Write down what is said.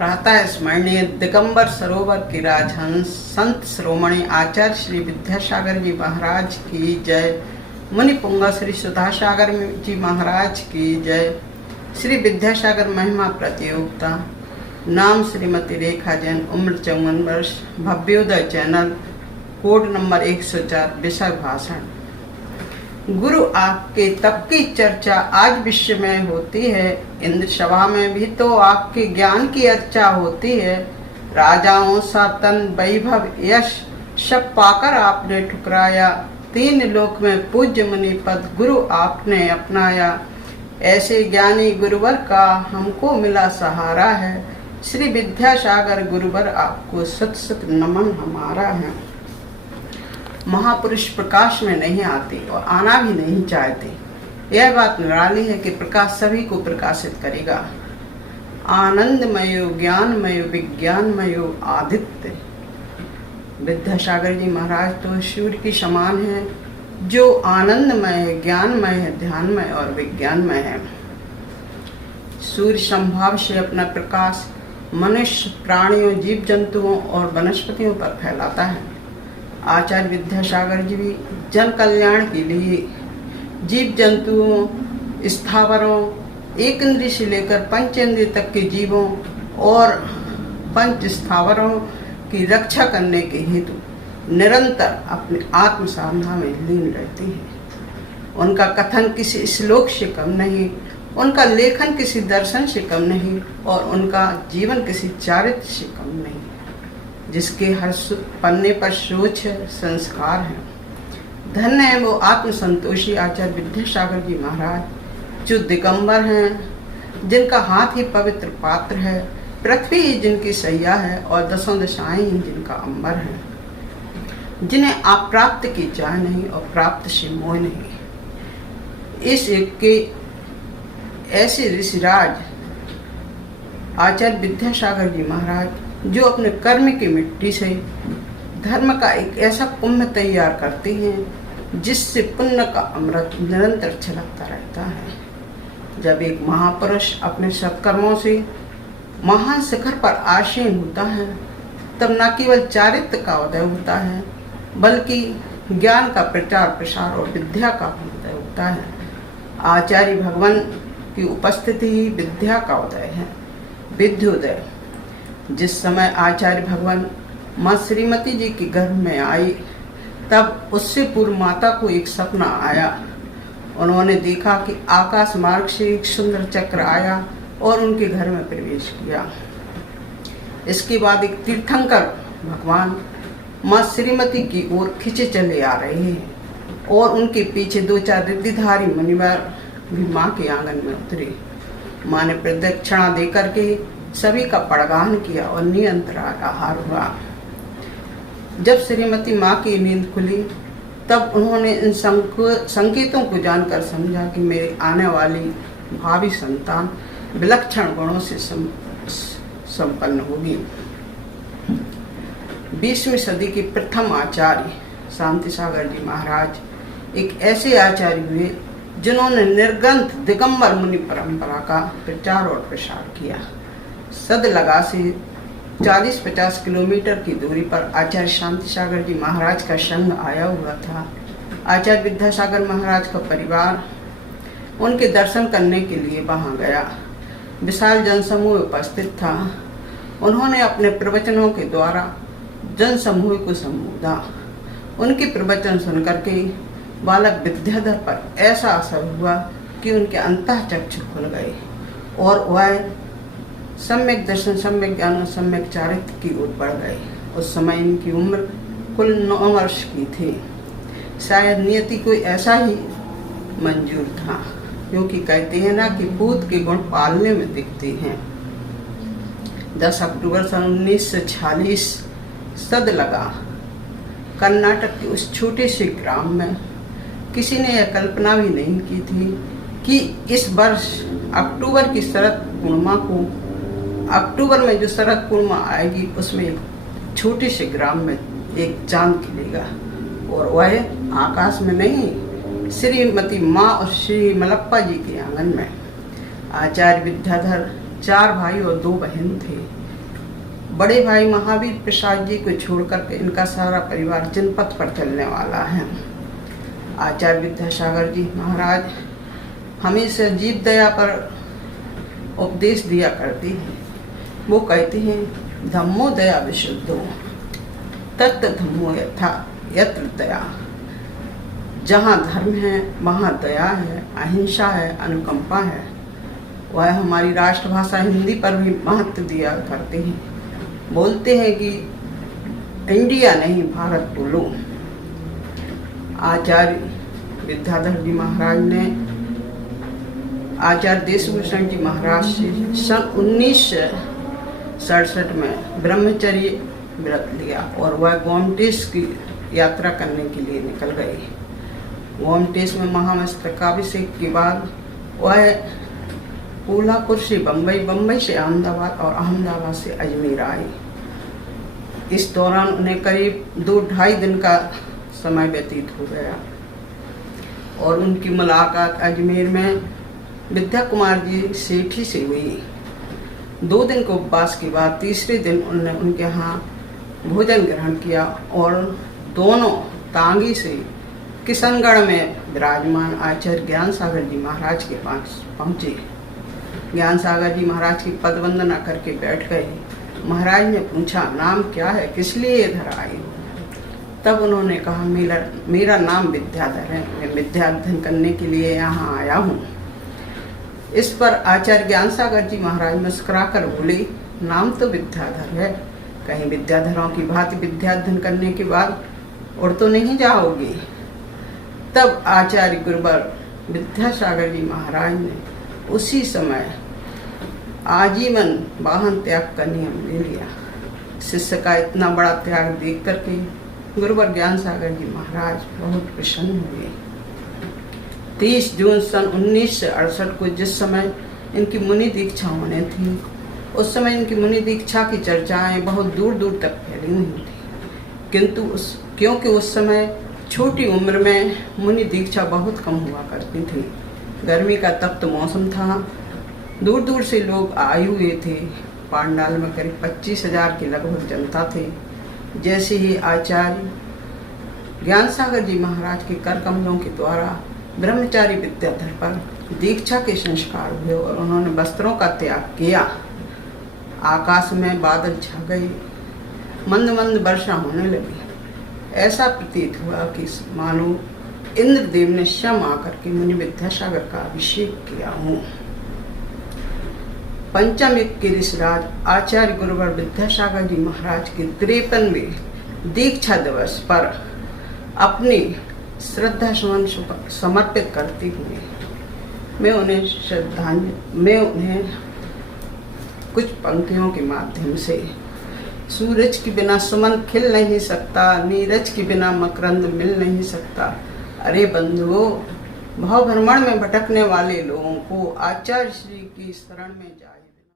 प्रातः स्मरणीय दिगंबर सरोवर के राजहंस संत श्रोमणी आचार्य श्री विद्यासागर जी महाराज की जय। मुनि पुंगा श्री सुधासागर जी महाराज की जय। श्री विद्यासागर महिमा प्रतियोगिता। नाम श्रीमती रेखा जैन, उम्र 54 वर्ष, भव्योदय चैनल, कोड नंबर 104। विषय भाषण। गुरु आपके तप की चर्चा आज विश्व में होती है, इंद्र सभा में भी तो आपके ज्ञान की अर्चा होती है। राजाओं सा तन वैभव यश सब पाकर आपने ठुकराया, तीन लोक में पूज्य मुनि पद गुरु आपने अपनाया। ऐसे ज्ञानी गुरुवर का हमको मिला सहारा है, श्री विद्यासागर गुरुवर आपको सत सत नमन हमारा है। महापुरुष प्रकाश में नहीं आते और आना भी नहीं चाहते। यह बात निराली है कि प्रकाश सभी को प्रकाशित करेगा। आनंदमयो ज्ञानमयो विज्ञानमयो आदित्य। विद्यासागर जी महाराज तो सूर्य के समान है, जो आनंदमय है, ज्ञानमय है, ध्यानमय और विज्ञानमय है। सूर्य संभाव से अपना प्रकाश मनुष्य, प्राणियों, जीव जंतुओं और वनस्पतियों पर फैलाता है। आचार्य विद्यासागर जी भी जन कल्याण के लिए जीव जंतुओं, स्थावरों, एक इंद्रिय से लेकर पंचेंद्रिय तक के जीवों और पंच स्थावरों की रक्षा करने के हेतु निरंतर अपने आत्म साधना में लीन रहते हैं। उनका कथन किसी श्लोक से कम नहीं, उनका लेखन किसी दर्शन से कम नहीं और उनका जीवन किसी चारित्र से कम नहीं, जिसके हर पन्ने पर सोच है, संस्कार है। धन्य है वो आत्म संतोषी आचार्य विद्यासागर जी महाराज, जो दिगंबर हैं, जिनका हाथ ही पवित्र पात्र है, पृथ्वी ही जिनकी सैया है और दसों दिशाएं ही जिनका अंबर है, जिन्हें आप प्राप्त की चाह नहीं और प्राप्त से मोह नहीं। इस युग के ऐसे ऋषिराज आचार्य विद्यासागर जी महाराज, जो अपने कर्म की मिट्टी से धर्म का एक ऐसा कुंभ तैयार करते हैं जिससे पुण्य का अमृत निरंतर छलकता रहता है। जब एक महापुरुष अपने सत्कर्मों से महान शिखर पर आसीन होता है, तब न केवल चारित्र का उदय होता है, बल्कि ज्ञान का प्रचार प्रसार और विद्या का भी उदय होता है। आचार्य भगवान की उपस्थिति ही विद्या का उदय है, विद्योदय। जिस समय आचार्य भगवान माँ श्रीमती जी के गर्भ में आई, तब उससे पूर्व माता को एक सपना आया। उन्होंने देखा कि आकाश मार्ग से एक सुंदर चक्र आया और उनके घर में प्रवेश किया। इसके बाद एक तीर्थंकर भगवान माँ श्रीमती की ओर खींचे चले आ रहे हैं और उनके पीछे 2-4 रिद्धिधारी मुनिवर भी माँ के आंगन में उतरे। माँ ने प्रदक्षिणा देकर के सभी का पड़गान किया और निरंतर आहार हुआ। जब श्रीमती माँ की नींद खुली, तब उन्होंने इन संकेतों को जानकर समझा कि मेरी आने वाली भावी संतान विलक्षण गुणों से संपन्न होगी। 20वीं सदी के प्रथम आचार्य शांतिसागर जी महाराज एक ऐसे आचार्य हुए जिन्होंने निर्ग्रंथ दिगंबर मुनि परंपरा का प्रचार और प्रसार किया। सदलगा से 40-50 किलोमीटर की दूरी पर आचार्य शांतिसागर जी महाराज का संघ आया हुआ था। आचार्य विद्यासागर महाराज का परिवार उनके दर्शन करने के लिए वहां गया। विशाल जनसमूह उपस्थित था। उन्होंने अपने प्रवचनों के द्वारा जनसमूह को संबोधा। उनके प्रवचन सुनकर के बालक विद्याधर पर ऐसा असर हुआ कि उनके अंतःचक्षु खुल गए और वह सम्यक दर्शन, सम्यक ज्ञान और सम्यक चारित्र की ओर बढ़ गए। उस समय इनकी उम्र कुल 9 वर्ष की थी। शायद नियति को ऐसा ही मंजूर था, क्योंकि कहते हैं ना कि पूत के गुण पालने में दिखते हैं। 10 अक्टूबर सन 1946 सदलगा कर्नाटक के उस छोटे से ग्राम में किसी ने यह कल्पना भी नहीं की थी कि इस वर्ष अक्टूबर की शरद पूर्णिमा को, अक्टूबर में जो शरद पूर्णिमा आएगी, उसमें एक छोटे से ग्राम में एक चांद खिलेगा और वह आकाश में नहीं, श्रीमती माँ और श्री मलप्पा जी के आंगन में। आचार्य विद्याधर 4 भाई और 2 बहन थे। बड़े भाई महावीर प्रसाद जी को छोड़कर के इनका सारा परिवार जनपद पर चलने वाला है। आचार्य विद्यासागर जी महाराज हमेशा जीव दया पर उपदेश दिया करती हैं। वो कहती हैं, धम्मो दया विशुद्धो तत् धम्मो यथा यत्र दया। जहाँ धर्म है वहाँ दया है, अहिंसा है, अनुकंपा है। वह हमारी राष्ट्रभाषा हिंदी पर भी महत्व दिया करते हैं। बोलते हैं कि इंडिया नहीं भारत बोलो। आचार्य विद्याधर जी महाराज ने आचार्य देशभूषण जी महाराज से सन 1967 में ब्रह्मचर्य व्रत लिया और वह गोमटेश की यात्रा करने के लिए निकल गए। गोमटेश में महामस्तकाभिषेक के बाद वह कोल्हापुर से बम्बई, बम्बई से अहमदाबाद और अहमदाबाद से अजमेर आए। इस दौरान उन्हें करीब 2-2.5 दिन का समय व्यतीत हो गया और उनकी मुलाकात अजमेर में विद्या कुमार जी सेठी से हुई। 2 दिन के उपवास के बाद तीसरे दिन उन्होंने उनके यहाँ भोजन ग्रहण किया और दोनों तांगी से किशनगढ़ में विराजमान आचार्य ज्ञान सागर जी महाराज के पास पहुँचे। ज्ञान सागर जी महाराज की पद वंदना करके बैठ गए। महाराज ने पूछा, नाम क्या है, किस लिए इधर आई हो? तब उन्होंने कहा, मेरा नाम विद्याधर है, मैं विद्या अध्ययन करने के लिए यहाँ आया हूँ। इस पर आचार्य ज्ञान सागर जी महाराज मुस्कुरा कर बोले, नाम तो विद्याधर है, कहीं विद्याधरों की भांति विद्या अध्ययन करने के बाद उड़ तो नहीं जाओगे? तब आचार्य गुरुवर विद्यासागर जी महाराज ने उसी समय आजीवन वाहन त्याग का नियम ले लिया। शिष्य का इतना बड़ा त्याग देख करके गुरुवर ज्ञान सागर जी महाराज बहुत प्रसन्न हुए। 30 जून सन 1968 को जिस समय इनकी मुनि दीक्षा होने थी, उस समय इनकी मुनि दीक्षा की चर्चाएं बहुत दूर दूर तक फैली हुई थी, क्योंकि उस समय छोटी उम्र में मुनि दीक्षा बहुत कम हुआ करती थी। गर्मी का तप्त मौसम था, दूर दूर से लोग आए हुए थे। पांडाल में करीब 25,000 के लगभग जनता थे। जैसे ही आचार्य ज्ञान सागर जी महाराज के कर कमलों के द्वारा ब्रह्मचारी विद्याधर पर दीक्षा के संस्कार हुए और उन्होंने वस्त्रों का त्याग किया, आकाश में बादल छा गए, मंद मंद वर्षा होने लगी। ऐसा प्रतीत हुआ कि मानो इंद्रदेव ने स्वयं आकर के मुनि विद्यासागर का अभिषेक किया हूँ। पंचम युग के ऋषिराज आचार्य गुरुवर विद्यासागर जी महाराज के 53वें दीक्षा दिवस पर अपनी श्रद्धा सुमन समर्पित करते हुए मैं उन्हें कुछ पंक्तियों के माध्यम से, सूरज के बिना सुमन खिल नहीं सकता, नीरज के बिना मकरंद मिल नहीं सकता। अरे बंधुओं, भाव भ्रमण में भटकने वाले लोगों को आचार्य श्री की शरण में जाए।